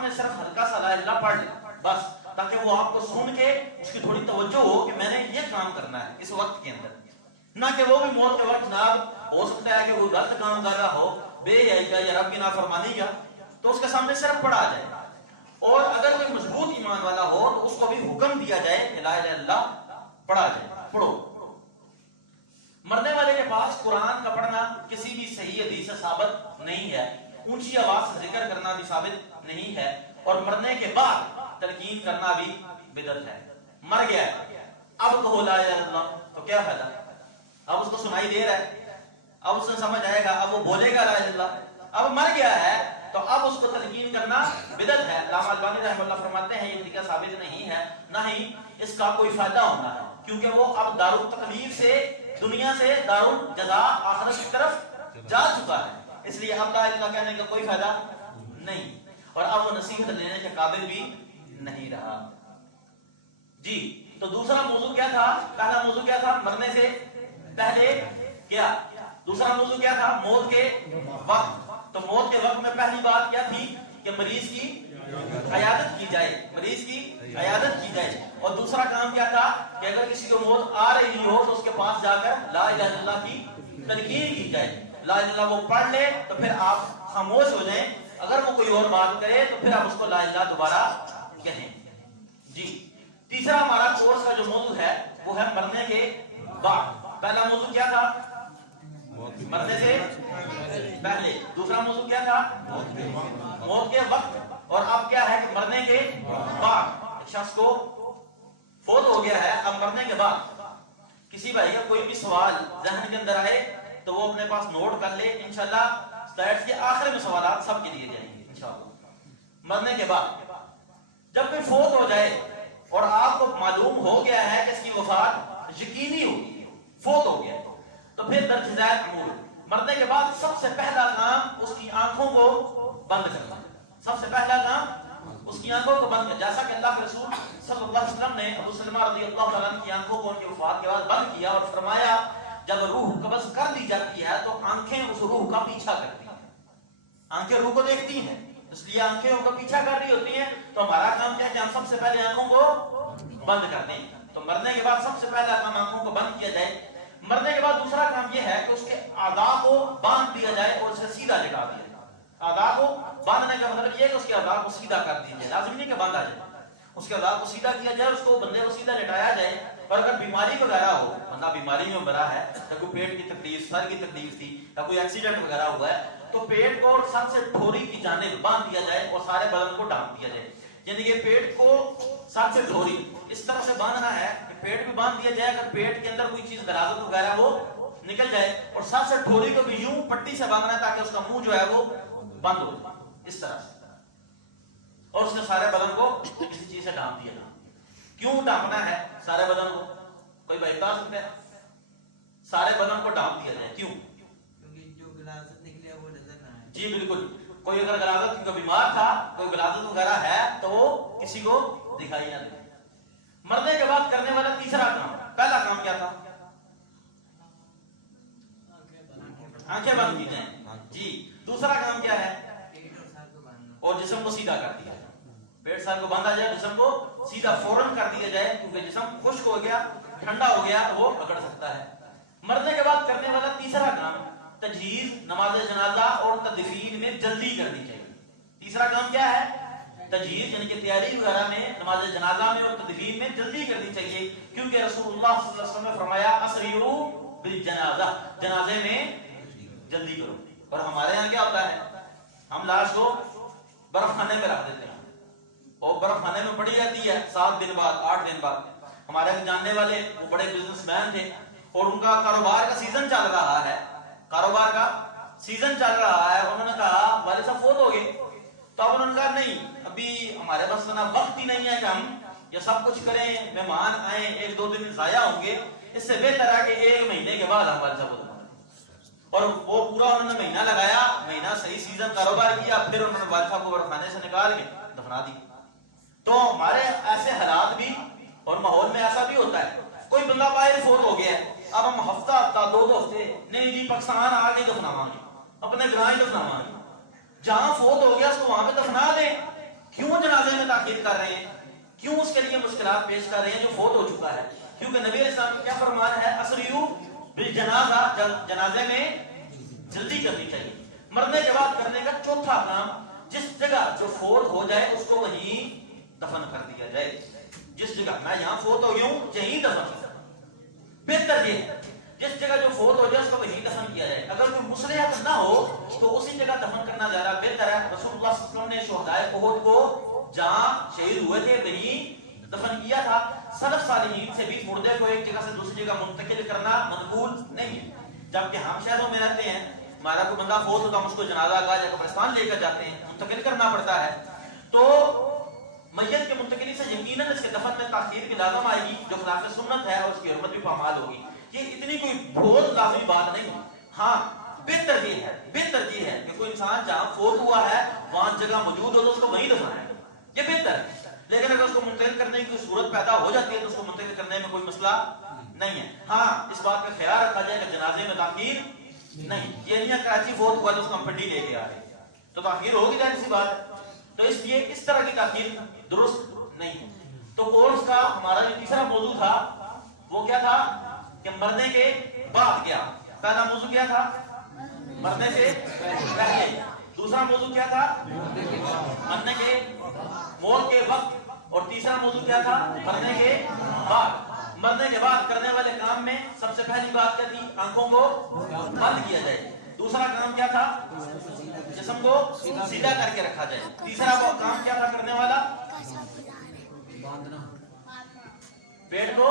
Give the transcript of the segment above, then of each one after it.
سامنے صرف ہلکا سا لا الہ الا اللہ پڑھ لیں بس، تاکہ وہ آپ کو سن کے اس کی تھوڑی توجہ ہو کہ میں نے یہ کام کرنا ہے اس وقت کے اندر، نہ کہ وہ بھی موت کے وقت جناب ہو سکتا ہے کہ وہ غلط کام کر رہا ہو، بے حیائی کا یا رب کی نافرمانی کا، تو اس کے سامنے صرف پڑھا جائے. اور اگر کوئی مضبوط ایمان والا ہو تو اس کو بھی حکم دیا جائے کہ لا الہ الا اللہ پڑھا جائے، پڑھو. مرنے والے کے پاس قرآن کا پڑھنا کسی بھی صحیح حدیث سے ثابت نہیں ہے، اونچی آواز سے ذکر کرنا بھی ثابت نہیں ہے، اور مرنے کے بعد تلقین کرنا بھی بدعت ہے. مر گیا ہے اب کہو لا الہ الا اللہ تو کیا فائدہ؟ اب اس کو سنائی دے رہا ہے، اب اس نے سمجھ آئے گا، اب وہ بولے گا لا الہ الا اللہ. اب مر گیا ہے تو اب اس کو تلقین کرنا بدعت ہے. علامہ البانی رحمہ اللہ فرماتے ہیں یہ طریقہ ثابت نہیں ہے، نہ ہی اس کا کوئی فائدہ ہونا ہے، کیونکہ وہ اب دارالتکلیف سے، دنیا سے دارالجزا آخرت کی طرف جا چکا ہے، اس لیے اب لا الہ الا اللہ کہنے کا کوئی فائدہ نہیں، اور اب وہ نصیحت لینے کے قابل بھی نہیں رہا. جی تو دوسرا موضوع کیا تھا؟ پہلا موضوع کیا تھا؟ مرنے سے پہلے کیا؟ دوسرا موضوع کیا تھا؟ موت کے وقت. تو موت کے وقت میں پہلی بات کیا تھی کہ مریض کی عیادت کی جائے، مریض کی عیادت کی جائے. اور دوسرا کام کیا تھا کہ اگر کسی کو موت آ رہی ہو تو اس کے پاس جا کر لا الہ الا اللہ کی تلقین کی جائے. لا الہ الا اللہ وہ پڑھ لے تو پھر آپ خاموش ہو جائیں، اگر وہ کوئی اور بات کرے تو پھر آپ اس کو لا الہ الا اللہ دوبارہ کہیں. جی تیسرا ہمارا کورس کا جو موضوع ہے وہ ہے مرنے کے بعد. پہلا موضوع کیا تھا؟ مرنے سے پہلے. دوسرا موضوع کیا تھا؟ موت کے وقت. اور اب کیا ہے کہ مرنے کے بعد. ایک شخص کو فوت ہو گیا ہے، اب مرنے کے بعد کسی بھائی کا کوئی بھی سوال ذہن کے اندر آئے تو وہ اپنے پاس نوٹ کر لے، انشاءاللہ سلائڈز کے آخر میں سوالات سب کے لیے جائیں گے انشاءاللہ. مرنے کے بعد جب کوئی فوت ہو جائے اور آپ کو معلوم ہو گیا ہے کہ اس کی وفات یقینی ہوگی، فوت ہو گیا، تو پھر درج ذیل امور مرنے کے بعد سب سے پہلا کام اس کی آنکھوں کو بند کرنا. سب سے پہلا کام اس کی آنکھوں کو بند کرنا، جیسا کہ اللہ کے رسول صلی اللہ علیہ وسلم نے ابو سلمہ رضی اللہ تعالیٰ عنہ کی آنکھوں کو ان کی وفات کے بعد بند کیا اور فرمایا جب روح قبض کر دی جاتی ہے تو آنکھیں اس روح کا پیچھا کرتی ہیں. آنکھیں روح کو دیکھتی ہیں، اس لیے آنکھیں ان کا پیچھا کر رہی ہوتی ہیں. تو ہمارا کام کیا ہے کہ ہم سب سے پہلے آنکھوں کو بند کر دیں. تو مرنے کے بعد سب سے پہلا کام آنکھوں کو بند کیا جائے. مرنے کے بعد دوسرا کام یہ ہے کہ اس کے اعضاء کو باندھ دیا جائے اور اسے سیدھا لٹا دیا جائے. اعضاء کو باندھنے کا مطلب یہ ہے کہ اس کے اعضاء کو سیدھا کر دیا جائے، لازم نہیں کہ باندھا جائے، اس کے اعضاء کو سیدھا کیا جائے، اس کو بندے کو سیدھا لٹایا جائے. اور اگر بیماری وغیرہ ہو، بندہ بیماری میں مرا ہے، یا کوئی پیٹ کی تکلیف، سر کی تکلیف تھی، یا کوئی ایکسیڈنٹ وغیرہ ہوا ہے، تو پیٹ کو اور سر سے ٹھوری کی جانب باندھ دیا جائے اور سارے بدن کو ڈھانپ دیا جائے. یعنی کہ پیٹ کو سر سے ٹھوری اس طرح سے باندھنا ہے کہ پیٹ بھی باندھ دیا جائے، اگر پیٹ کے اندر کوئی چیز غلاظت وغیرہ وہ نکل جائے، اور سر سے ٹھوری کو بھی یوں پٹی سے باندھنا ہے تاکہ اس کا منہ جو ہے وہ بند ہو جائے اس طرح سے، اور اس نے سارے بدن کو کسی چیز سے ڈھانپ دیا. کیوں ڈھانپنا ہے سارے بدن کو؟ کوئی بھائی بتا سکتے ہیں؟ سارے بدن کو ڈھانپ دیا جائے کیوں؟ کیونکہ جو غلاظت نکلے وہ نظر نہ آئے. جی بالکل. کوئی اگر غلاظت کا بیمار تھا، کوئی غلاظت وغیرہ ہے تو وہ کسی کو دکھائی نہ دے. مرنے کے بعد کرنے والا تیسرا کام، پہلا کام کیا تھا؟ آنکھیں بند کی جائیں. جی دوسرا کام کیا ہے؟ پیٹ اور سر کو باندھنا اور جسم کو سیدھا کر دیا جائے. پیٹ سر کو باندھا جائے، جسم کو سیدھا فوراً کر دیا جائے، کیونکہ جسم خشک ہو گیا، ٹھنڈا ہو گیا تو وہ پکڑ سکتا ہے. مرنے کے بعد کرنے والا تیسرا کام تجہیز، نماز جنازہ اور تدفین میں جلدی کرنی چاہیے. تیسرا کام کیا ہے؟ تجہیز، یعنی کہ تیاری وغیرہ میں، نماز جنازہ میں اور تدفین میں جلدی کرنی چاہیے، کیونکہ رسول اللہ صلی اللہ علیہ وسلم نے فرمایا اسریعوا بالجنازہ، جنازے میں جلدی کرو. اور ہمارے یہاں کیا ہوتا ہے؟ ہم لاش کو برف خانے میں رکھ دیتے ہیں اور برف خانے میں پڑی رہتی ہے 7 دن بعد، 8 دن بعد. ہمارے جاننے والے وہ بڑے بزنس مین تھے اور ان کا کاروبار کا سیزن چل رہا ہے، کاروبار کا سیزن چل رہا ہے. انہوں نے کہا والد صاحب فوت ہو گئے، تو اب انہوں نے کہا نہیں ابھی ہمارے پاس اتنا وقت ہی نہیں ہے کہ ہم یہ سب کچھ کریں، مہمان آئیں، 1-2 دن ضائع ہوں گے، اس سے بہتر ہے کہ 1 مہینے کے بعد ہم والد صاحب کو. اور وہ پورا انہوں نے مہینہ لگایا، مہینہ صحیح سیزن کاروبار کیا، پھر انہوں نے والد صاحب کو برفانے سے نکال کے دفنا دی. تو ہمارے ایسے حالات بھی اور ماحول میں ایسا بھی ہوتا ہے. کوئی بندہ باہر فوت ہو گیا ہے، اب ہم ہفتہ 2 ہفتے نہیں جی پاکستان آ کے دفناواں گے، اپنے گھر ہی دفناواں گے. جہاں فوت ہو گیا اس کو وہاں پہ دفنا دیں، تاخیر کر رہے ہیں؟ کیوں اس کے لیے مشکلات پیش کر رہے ہیں جو فوت ہو چکا ہے؟ کیونکہ نبی علیہ السلام کا کیا فرمان ہے؟ اسریو بالجنازہ، جنازے میں جلدی کرنی چاہیے. مرنے کے بعد کرنے کا چوتھا کام، جس جگہ جو فوت ہو جائے اس کو وہیں دفن کر دیا جائے. جس جگہ میں یہاں فوت ہو گیا ہوں یہیں دفن کر. بہتر یہ ہے جس جگہ جو فوت ہو جائے اس کو وہیں دفن کیا جائے. اگر کوئی مصلحت نہ ہو تو اسی جگہ دفن کرنا زیادہ بہتر ہے. رسول اللہ صلی اللہ علیہ وسلم نے شہدائے احد کو جہاں شہید ہوئے تھے وہیں دفن کیا تھا. سلف صالحین سے بھی مردے کو ایک جگہ سے دوسری جگہ منتقل کرنا منقول نہیں ہے. جبکہ ہم شہروں میں رہتے ہیں، ہمارا کوئی بندہ فوت ہوتا ہم اس کو جنازہ گاہ یا قبرستان لے کر جاتے ہیں، منتقل کرنا پڑتا ہے. تو میت کے منتقلی سے یقیناً اس کے دفن میں تاخیر کی لازم آئے گی جو خلاف سنت ہے اور اس کی حرمت بھی پامال ہوگی. یہ اتنی کوئی بہت لازمی بات نہیں ہے. ہاں بہتر یہ ہے کہ کوئی انسان جہاں فوت ہوا ہے وہاں جگہ موجود ہو تو اس کو وہیں دفنائے، یہ بہتر ہے. لیکن اگر اس کو منتقل کرنے کی کوئی صورت پیدا ہو جاتی ہے تو اس کو منتقل کرنے میں کوئی مسئلہ نہیں ہے. ہاں اس بات کا خیال رکھا جائے کہ جنازے میں تاخیر نہیں. یہ نہیں ہے کراچی فوت ہوا تو اس کو ہم پنڈی لے کے آ رہے ہیں تو تاخیر ہوگی، ظاہر سی بات ہے. تو اس لیے اس طرح کی تاخیر درست نہیں ہے. تو کورس کا ہمارا جو تیسرا موضوع تھا وہ کیا تھا کہ مرنے کے بعد کیا. پہلا موضوع کیا تھا؟ مرنے سے پہلے. دوسرا موضوع کیا تھا؟ مرنے کے موت کے وقت. اور تیسرا موضوع کیا تھا؟ مرنے کے بعد. مرنے کے بعد کرنے والے کام میں سب سے پہلی بات کیا تھی؟ آنکھوں کو بند کیا جائے. دوسرا کام کیا تھا؟ جسم کو سیدھا کر کے رکھا جائے. تیسرا کام کیا تھا کرنے والا؟ پیٹ کو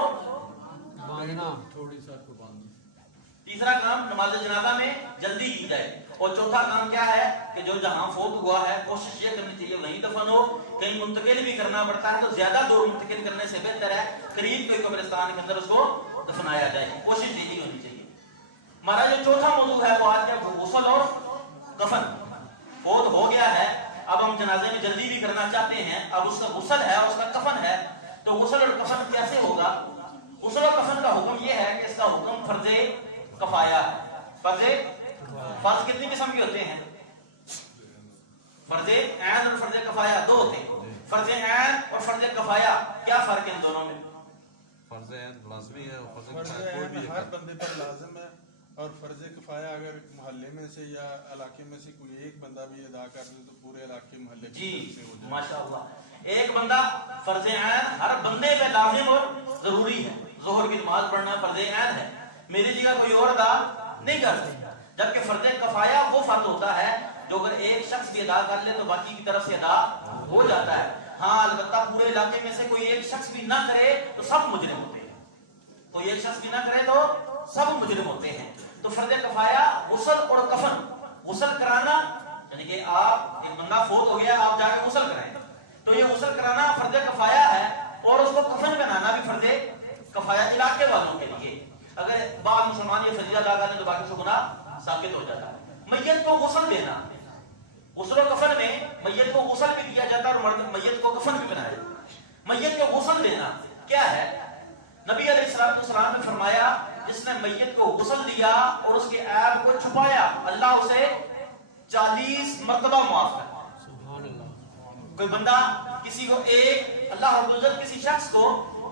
باندھنا، تھوڑی سا کو باندھنا. تیسرا کام نماز جنازہ میں جلدی کی جائے. اور چوتھا کام کیا ہے کہ جو جہاں فوت ہوا ہے کوشش یہ کرنی چاہیے وہیں دفن ہو. کہیں منتقل بھی کرنا پڑتا ہے تو زیادہ دور منتقل کرنے سے بہتر ہے قریب کوئی قبرستان کے اندر اس کو دفنایا جائے. کوشش یہی ہونی چاہیے. ہمارا جو چوتھا موضوع ہے وہ آج کا غسل اور کفن. فوت ہو گیا ہے، اب ہم جنازے میں جلدی بھی کرنا چاہتے ہیں، اب اس کا غسل ہے اس کا کفن ہے. تو غسل اور کفن کیسے ہوگا؟ غسل اور کفن کا حکم یہ ہے کہ اس کا حکم فرض کفایہ ہے. فرض کتنی قسم کے ہوتے ہیں؟ فرض عین اور فرض کفایہ دو ہوتے ہیں. فرض عین اور فرض کفایہ کیا فرق ہے ان دونوں میں؟ فرض عین لازمی ہے اور فرض عین ہر بندے پر لازم ہے، اور فرض کفایہ اگر محلے میں سے یا علاقے میں سے کوئی ایک بندہ بھی ادا کر دے تو پورے علاقے محلے جی ماشاءاللہ. ایک بندہ فرض عین ہر بندے پہ لازم اور ضروری ہے. ظہر کی نماز پڑھنا فرض عین ہے، میری جگہ کوئی اور ادا نہیں کر سکتا. جبکہ فرض کفایہ وہ فرض ہوتا ہے جو اگر ایک شخص بھی ادا کر لے تو باقی کی طرف سے ادا ہو جاتا ہے. ہاں البتہ پورے علاقے میں سے کوئی ایک شخص بھی نہ کرے تو سب مجرم ہوتے ہیں. کوئی ایک شخص بھی نہ کرے تو سب مجرم ہوتے ہیں. تو فرض کفایہ غسل اور کفن. غسل کرانا یعنی کہ آپ ایک بندہ فوت ہو گیا آپ جا کے غسل کرائیں تو یہ غسل کرانا فرض کفایہ ہے، اور اس کو کفن پہنانا بھی فرض کفایہ علاقے والوں کے لیے. اگر بعض مسلمان یہ فریضہ ادا کریں تو باقی سے گناہ ثابت ہو جاتا ہے. میت کو غسل دینا، غسل و کفن میں میت کو غسل بھی دیا جاتا ہے اور میت کو کفن بھی بنایا جاتا ہے. میت کو غسل دینا کیا ہے؟ نبی علیہ السلام نے فرمایا جس نے میت کو غسل دیا اور اس کے عیب کو چھپایا اللہ اسے 40 مرتبہ معاف کرتا. سبحان اللہ. کوئی بندہ کسی کو ایک اللہ رب العزت کسی شخص کو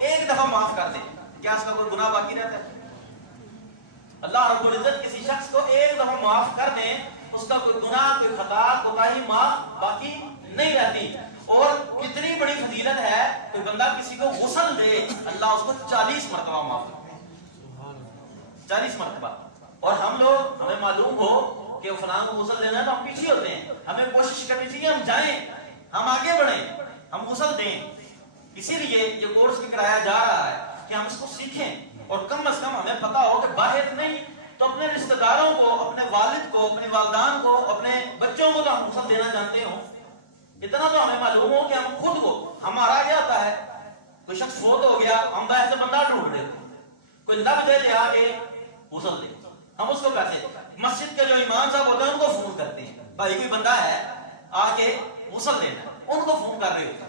ایک دفعہ معاف کر دے، کیا اس کا کوئی گناہ باقی رہتا ہے؟ اللہ رب العزت کسی شخص کو ایک دفعہ معاف کر دے اس کا کوئی گناہ کوئی خطا کوتاہی معاف باقی نہیں رہتی. اور کتنی بڑی فضیلت ہے کوئی بندہ کسی کو غسل دے اللہ اس کو 40 مرتبہ معاف کرے. 40 مرتبہ. اور ہم لوگ ہمیں معلوم ہو کہ فلاں کو غسل دینا ہے تو ہم پیچھے ہوتے ہیں. ہمیں کوشش کرنی چاہیے ہم جائیں، ہم آگے بڑھیں، ہم غسل دیں. اسی لیے یہ کورس بھی کرایا جا رہا ہے کہ ہم اس کو سیکھیں اور کم از کم ہمیں پتا ہو کہ باہر نہیں تو اپنے رشتہ داروں کو، اپنے والد کو، اپنے والدان کو، اپنے بچوں کو تو ہم غسل دینا جانتے ہوں. اتنا تو ہمیں معلوم ہو کہ ہم خود کو، ہمارا کیا ہوتا ہے کوئی شخص فوت ہو گیا ہم باہر سے بندہ ڈھونڈ لیتے ہیں، کوئی لب دے دے آ کے غسل دے. ہم اس کو کیسے مسجد کے جو امام صاحب ہوتے ہیں ان کو فون کرتے ہیں بھائی کوئی بندہ ہے آ کے غسل دینا، ان کو فون کر رہے ہوتے ہیں.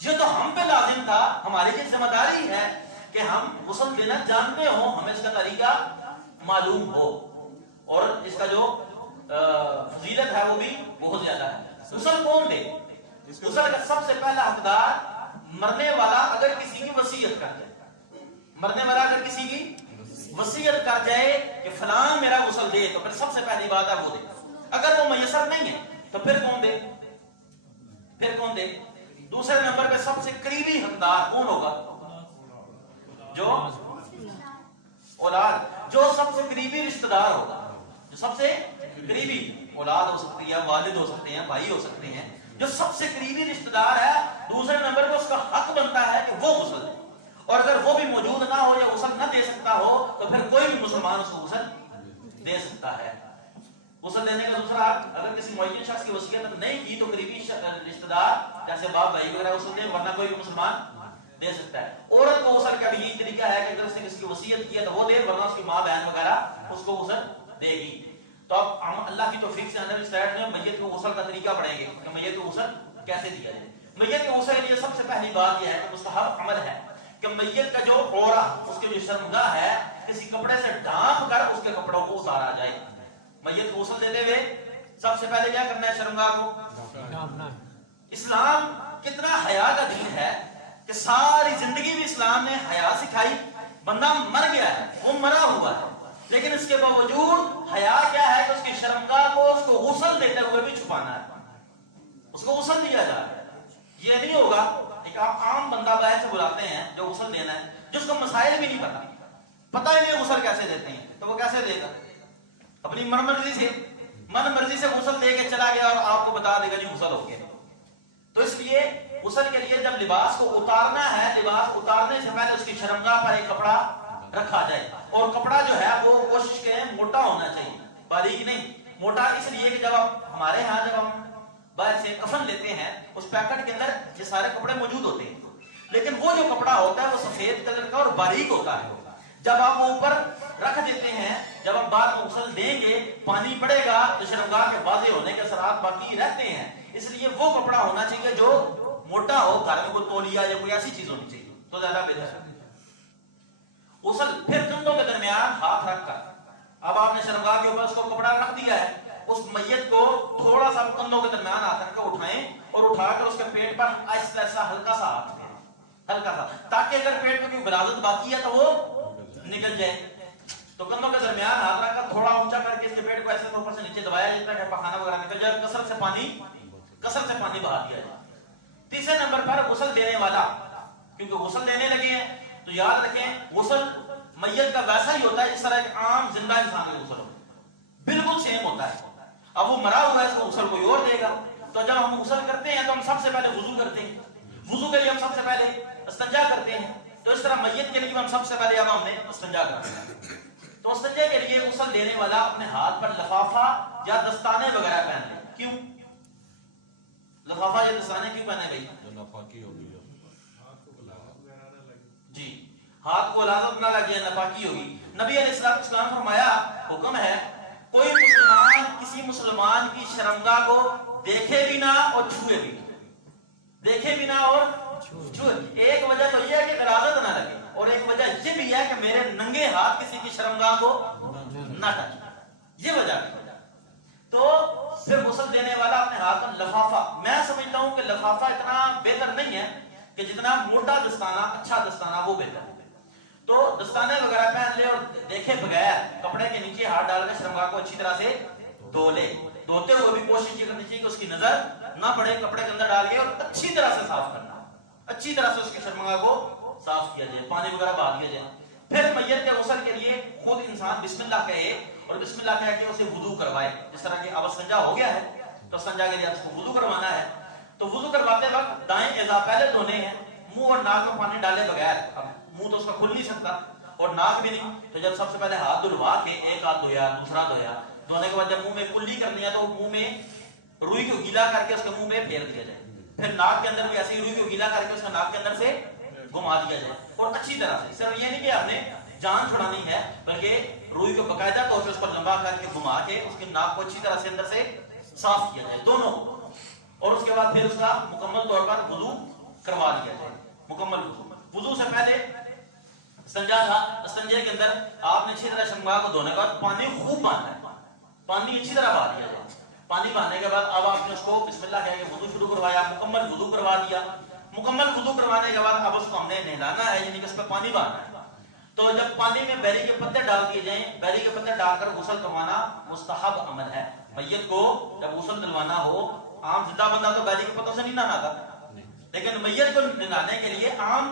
یہ تو ہم پہ لازم تھا، ہماری یہ ذمہ داری ہے کہ ہم غسل دینا جانتے ہوں، ہمیں اس کا طریقہ معلوم ہو اور اس کا جو فضیلت ہے وہ بھی بہت زیادہ ہے. غسل کون دے؟ غسل کا سب سے پہلا حقدار مرنے والا اگر کسی کی وصیت کر جائے، مرنے والا اگر کسی کی وصیت کر جائے کہ فلان میرا غسل دے، تو پھر سب سے پہلی بات ہے وہ دے. اگر وہ میسر نہیں ہے تو پھر کون دے؟ پھر کون دے؟ دوسرے نمبر پہ سب سے قریبی حقدار کون ہوگا؟ جو اولاد، جو سب سے قریبی رشتہ دار ہوگا، جو سب سے قریبی، اولاد ہو سکتی ہے، والد ہو سکتے ہیں، بھائی ہو سکتے ہیں، جو سب سے قریبی رشتہ دار ہے، دوسرے نمبر پہ اس کا حق بنتا ہے کہ وہ غسل دے. اور اگر وہ بھی موجود نہ ہو یا غسل نہ دے سکتا ہو تو پھر کوئی بھی مسلمان اس کو غسل دے سکتا ہے. غسل دینے کا دوسرا حق، اگر کسی معین شخص کی وصیت نہیں کی تو قریبی رشتہ دار جیسے باپ بھائی وغیرہ غسل دے، ورنہ کوئی بھی مسلمان دے سکتا ہے. عورت کو غسل کا بھی یہی طریقہ ہے کہ اگر اس نے کسی کی وصیت کی ہے تو وہ دے، ورنہ اس کی ماں بہن وغیرہ اس کو غسل دے گی. تو اب ہم اللہ کی توفیق سے اندر سائڈ میں میت کو غسل کا طریقہ پڑھیں گے کہ میت کو غسل کیسے دیا جائے. میت کے غسل کے لیے سب سے پہلی بات یہ ہے کہ مستحب عمل ہے کہ میت کا جو عورہ، اس کے جو شرمگاہ ہے، کسی کپڑے سے ڈھانپ کر اس کے کپڑوں کو اتارا جائے. میت کو غسل دیتے ہوئے سب سے پہلے کیا کرنا ہے؟ شرمگاہ کو ڈھانپنا. اسلام کتنا حیا کا دین ہے کہ ساری زندگی بھی اسلام نے حیا سکھائی. بندہ مر گیا ہے، وہ مرا ہوا ہے، لیکن اس کے باوجود حیا کیا ہے کہ اس کی شرمگاہ کو اس کو غسل دیتے ہوئے بھی چھپانا ہے، اس کو غسل دیا جا رہا ہے. یہ نہیں ہوگا ایک آپ عام بندہ باہر سے بلاتے ہیں جو غسل دینا ہے، جس کو مسائل بھی نہیں پتہ ہی نہیں غسل کیسے دیتے ہیں، تو وہ کیسے دے گا؟ اپنی من مرضی سے غسل دے کے چلا گیا اور آپ کو بتا دے گا جی غسل ہو گیا. تو اس لیے غسل کے لیے جب لباس کو اتارنا ہے، لباس اتارنے سے پہلے اس کی شرمگاہ پر ایک کپڑا رکھا جائے. اور کپڑا جو ہے وہ کوشش کریں موٹا ہونا چاہیے، باریک نہیں. موٹا اس لیے کہ جب ہمارے ہاں جب ہم باہر سے کفن لیتے ہیں اس پیکٹ کے اندر یہ سارے کپڑے موجود ہوتے ہیں، لیکن وہ جو کپڑا ہوتا ہے وہ سفید کلر کا اور باریک ہوتا ہے. جب آپ وہ اوپر رکھ دیتے ہیں، جب آپ بعد میں غسل دیں گے پانی پڑے گا تو شرمگاہ کے واضح ہونے کے اثرات باقی رہتے ہیں. اس لیے وہ کپڑا ہونا چاہیے جو موٹا ہو، گھر میں کوئی تولیہ یا کوئی ایسی چیز ہونی چاہیے تو زیادہ بہتر ہے. غسل پھر کندھوں کے درمیان ہاتھ رکھ کر، اب آپ نے شرمگاہ کے اوپر اس کو کپڑا رکھ دیا ہے، اس میت کو تھوڑا سا کندھوں کے درمیان ہاتھ رکھ کر اٹھائیں اور اٹھا کر اس کے پیٹ پر آہستہ آہستہ ہلکا سا ہاتھ دیں، ہلکا سا، تاکہ اگر پیٹ میں کوئی غلاظت باقی ہے تو وہ نکل جائے. تو کندھوں کے درمیان ہاتھ رکھ کر تھوڑا اونچا کر کے اس کے پیٹ کو ایسے اوپر سے نیچے دبایا جاتا ہے کہ پخانہ وغیرہ نکل جائے، کثرت سے پانی بہا دیا جائے. تیسرے نمبر پر غسل دینے والا، کیونکہ غسل دینے لگے ہیں تو یاد رکھیں غسل میت کا ویسا ہی ہوتا ہے جس طرح ایک عام زندہ انسان کا غسل ہوتا ہے، بالکل سیم ہوتا ہے. اب وہ مرا ہوا ہے اس کو غسل کوئی اور دے گا. تو جب ہم غسل کرتے ہیں تو ہم سب سے پہلے وضو کرتے ہیں، وضو کے لیے ہم سب سے پہلے استنجا کرتے ہیں. تو اس طرح میت کے لیے ہم سب سے پہلے اب ہم نے استنجا کرنا ہے. تو استنجا کے لیے غسل دینے والا اپنے ہاتھ پر لفافہ یا دستانے وغیرہ پہن لے. کیوں لفافہ یا دستانے کیوں پہنے بھائی؟ ناپاکی ہوگی جی، ہاتھ کو لازم نہ لگے، ناپاکی ہوگی. نبی علیہ السلام فرمایا، حکم ہے کوئی مسلمان کسی مسلمان کی شرمگاہ کو دیکھے بھی نہ اور چھوئے بھی نہ، دیکھے بھی نہ اور چھوئے. ایک وجہ تو یہ ہے کہ غلاظت نہ لگے، اور ایک وجہ یہ بھی ہے کہ میرے ننگے ہاتھ کسی کی شرمگاہ کو نہ ٹچ، یہ وجہ ہے. تو پھر غسل دینے والا اپنے ہاتھ پر لفافہ، میں سمجھتا ہوں کہ لفافہ اتنا بہتر نہیں ہے کہ جتنا موٹا دستانہ، اچھا دستانہ وہ بہتر ہے. تو دستانے وغیرہ پہن لے اور دیکھے بغیر کپڑے کے نیچے ہاتھ ڈال کر شرمگاہ کو اچھی طرح سے دھو لے. دھوتے ہوئے بھی کوشش یہ کرنی چاہیے کہ اس کی نظر نہ پڑے، کپڑے کے اندر ڈال کے اور اچھی طرح سے صاف کرنا، اچھی طرح سے اس کی شرمگاہ کو صاف کیا جائے، پانی وغیرہ بہا دیا جائے. پھر میت کے غسل کے لیے خود انسان بسم اللہ کہے اور بسم اللہ کہہ کے اسے وضو کروائے. جس طرح کہ اب استنجا ہو گیا ہے تو استنجا کے لیے اس کو وضو کروانا ہے. تو وضو کرواتے وقت دائیں اعضاء پہلے دھونے ہیں، منہ اور ناک میں پانی ڈالے بغیر. اب منہ تو اس کا کھل نہیں سکتا اور ناک بھی نہیں، تو جب سب سے پہلے ہاتھ دھلوا کے ایک ہاتھ دھویا، دوسرا دھویا، دھونے کے بعد جب منہ میں کلی کرنی ہے تو منہ میں روئی کو گیلا کر کے اس کے منہ میں پھیر دیا جائے. پھر ناک کے اندر بھی ایسی روئی کو گیلا کر کے اس کا ناک کے اندر سے گھما دیا جائے اور اچھی طرح سے. صرف یہ نہیں کہ آپ نے جان چھڑانی ہے، بلکہ روئی کو باقاعدہ طور پہ اس پر لمبا کر کے گھما کے اس کی ناک کو اچھی طرح سے اندر سے صاف کیا جائے دونوں. اور اس کے بعد پھر اس کا مکمل طور پر وضو کروا دیا جائے. مکمل وضو سے پہلے استنجا تھا، استنجے کے اندر آپ نے اچھی طرح شرمگاہ کو دھونے کے بعد پانی خوب باندھنا ہے، پانی اچھی طرح بہا دیا جائے. پانی بہانے کے بعد اب آپ نے اس کو بسم اللہ کہہ کے وضو شروع کروایا، مکمل وضو کروا دیا. مکمل وضو کروانے کے بعد اب اس کو ہم نے نہلانا ہے، یعنی کہ اس پہ پانی بہانا ہے. تو جب پانی میں بیری کے پتے ڈال دیے جائیں، بیری کے پتے ڈال کر غسل کروانا مستحب عمل ہے. میت کو جب غسل دلوانا ہو، عام زندہ بندہ تو بیری کے پتوں سے نہیں نہاتا، لیکن میت کو نہلانے کے لیے عام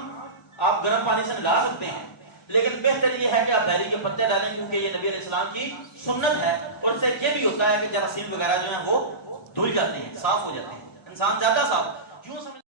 آپ گرم پانی سے نہلا سکتے ہیں، لیکن بہتر یہ ہے کہ آپ بیری کے پتے ڈالیں، کیونکہ یہ نبی علیہ السلام کی سنت ہے. اور اس سے یہ بھی ہوتا ہے کہ جراثیم وغیرہ جو ہیں وہ دھل جاتے ہیں، صاف ہو جاتے ہیں، انسان زیادہ صاف. یوں سمجھ